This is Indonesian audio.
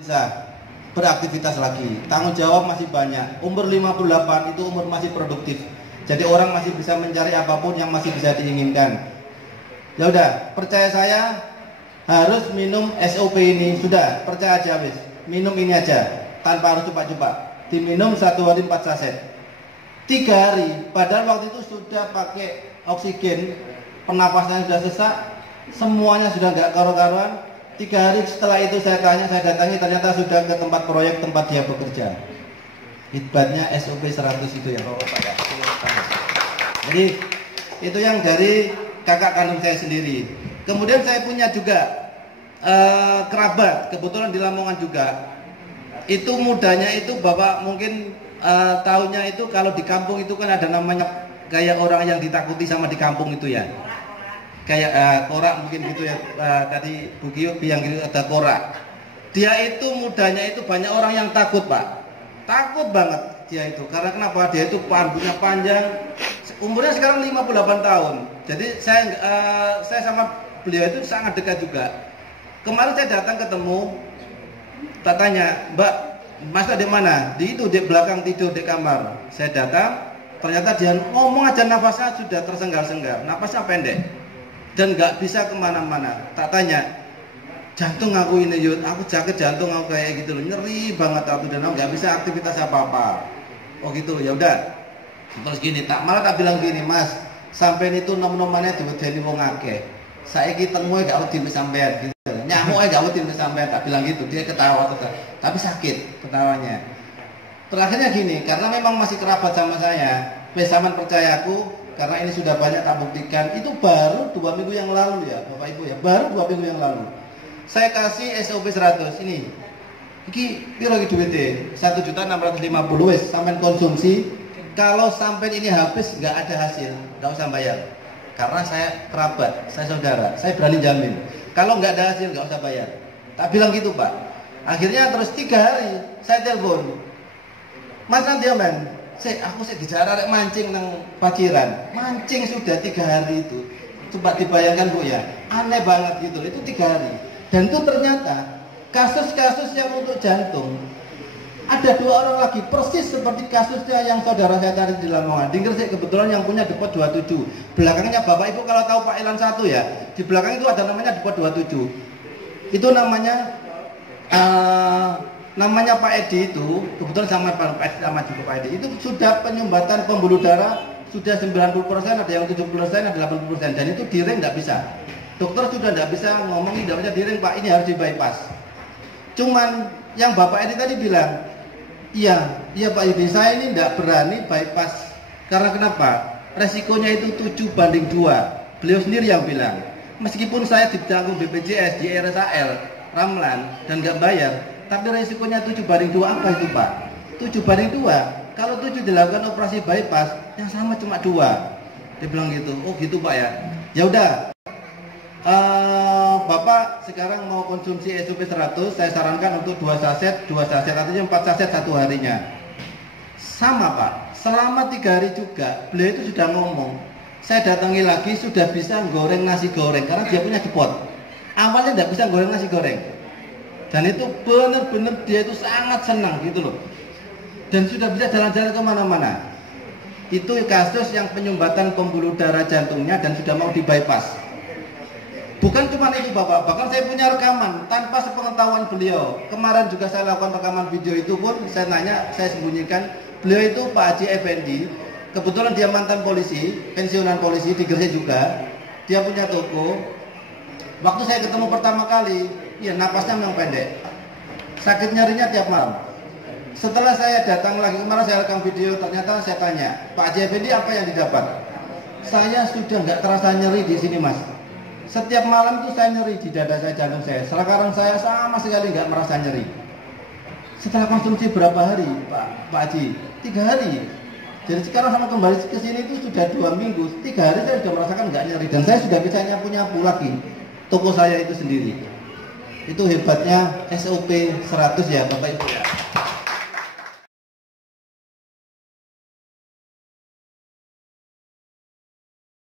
bisa beraktivitas lagi, tanggung jawab masih banyak. Umur 58 itu umur masih produktif, jadi orang masih bisa mencari apapun yang masih bisa diinginkan. Ya udah, percaya saya, harus minum SOP ini. Sudah, percaya aja wis, minum ini aja tanpa harus coba-coba. Diminum 1 hari 4 saset 3 hari, padahal waktu itu sudah pakai oksigen, pernapasannya sudah sesak, semuanya sudah nggak karu-karuan. 3 hari setelah itu saya datangi, ternyata sudah ke tempat proyek tempat dia bekerja. Hebatnya SOP 100 itu ya Bapak ya. Jadi itu yang dari kakak kandung saya sendiri. Kemudian saya punya juga kerabat, kebetulan di Lamongan juga. Itu mudanya itu Bapak mungkin tahunya itu kalau di kampung itu kan ada namanya kayak orang yang ditakuti sama di kampung itu ya. Kayak korak mungkin gitu ya, tadi Bu Gio bilang gitu, ada korak. Dia itu mudanya itu banyak orang yang takut Pak, takut banget dia itu. Karena kenapa? Dia itu rambutnya panjang, umurnya sekarang 58 tahun. Jadi saya sama beliau itu sangat dekat juga. Kemarin saya datang ketemu, tak tanya, Mbak, Mas di mana? Di itu, di belakang tidur di kamar. Saya datang, ternyata dia ngomong aja nafasnya sudah tersenggar-senggar, nafasnya pendek dan nggak bisa kemana-mana. Tak tanya, jantung aku ini Yud, aku sakit jantung aku kayak gitu loh, nyeri banget aku dan aku nggak bisa aktivitas apa-apa. Oh gitu, ya udah. Terus gini, malah tak bilang gini, Mas, sampai itu nom-nomannya diwedeni wong akeh. Saiki temue gak wedi sampean gitu. Nyamuk gak wedi sampean, tak bilang gitu. Dia ketawa tetap, tapi sakit ketawanya. Terakhirnya gini, karena memang masih kerabat sama saya, pesaman percaya aku. Karena ini sudah banyak tak buktikan. Itu baru 2 minggu yang lalu ya Bapak Ibu ya, baru 2 minggu yang lalu saya kasih SOP 100 ini. Iki piro iki duitnya? 1.650.000 wis sampai konsumsi. Kalau sampai ini habis nggak ada hasil, nggak usah bayar. Karena saya kerabat, saya saudara, saya berani jamin. Kalau nggak ada hasil nggak usah bayar. Tak bilang gitu Pak. Akhirnya terus 3 hari saya telepon, Mas nanti ya men, aku dijarah mancing nang Paciran, mancing sudah 3 hari itu. Coba dibayangkan Bu ya, aneh banget gitu. Itu 3 hari. Dan itu ternyata kasus-kasus yang untuk jantung ada 2 orang lagi persis seperti kasusnya yang saudara saya tadi di Lamongan. Di Gresik kebetulan yang punya depot 27. Belakangnya Bapak Ibu kalau tahu Pak Elan 1 ya, di belakang itu ada namanya depot 27. Itu namanya Pak Edi itu, kebetulan sama Pak Edi, sama juga Pak Edi, itu sudah penyumbatan pembuluh darah sudah 90%, ada yang 70%, ada 80%, dan itu di ring nggak bisa. Dokter sudah nggak bisa ngomong, nggak bisa di ring Pak, ini harus di bypass. Cuman yang Bapak Edi tadi bilang, iya Pak Edi, saya ini nggak berani bypass. Karena kenapa? Resikonya itu 7/2. Beliau sendiri yang bilang, meskipun saya ditanggung BPJS di RSAL, Ramlan, dan nggak bayar, tapi resikonya 7/2. Apa itu Pak? 7/2. Kalau 7 dilakukan operasi bypass, yang sama cuma 2. Dia bilang gitu. Oh gitu Pak ya. Ya udah. Bapak sekarang mau konsumsi SOP 100, saya sarankan untuk 2 saset, artinya 4 saset 1 harinya. Sama Pak. Selama 3 hari juga, beliau itu sudah ngomong. Saya datangi lagi sudah bisa goreng nasi goreng karena dia punya depot. Awalnya tidak bisa goreng nasi goreng. Dan itu benar-benar dia itu sangat senang gitu loh. Dan sudah bisa jalan-jalan kemana-mana. Itu kasus yang penyumbatan pembuluh darah jantungnya dan sudah mau di bypass. Bukan cuma itu Bapak, bahkan saya punya rekaman tanpa sepengetahuan beliau. Kemarin juga saya lakukan rekaman video itu pun saya nanya, saya sembunyikan. Beliau itu Pak Haji Effendi, kebetulan dia mantan polisi, pensiunan polisi di Gresik juga. Dia punya toko. Waktu saya ketemu pertama kali, ya napasnya memang pendek, sakit nyerinya tiap malam. Setelah saya datang lagi kemarin saya rekam video, ternyata saya tanya, Pak Haji Effendi apa yang didapat? Saya sudah nggak terasa nyeri di sini Mas. Setiap malam itu saya nyeri di dada saya, jantung saya. Sekarang saya sama sekali nggak merasa nyeri. Setelah konsumsi berapa hari Pak Haji? 3 hari. Jadi sekarang sama kembali ke sini itu sudah 2 minggu. 3 hari saya sudah merasakan nggak nyeri dan saya sudah bisa nyapu-nyapu lagi toko saya itu sendiri. Itu hebatnya SOP 100 ya Bapak Ibu ya.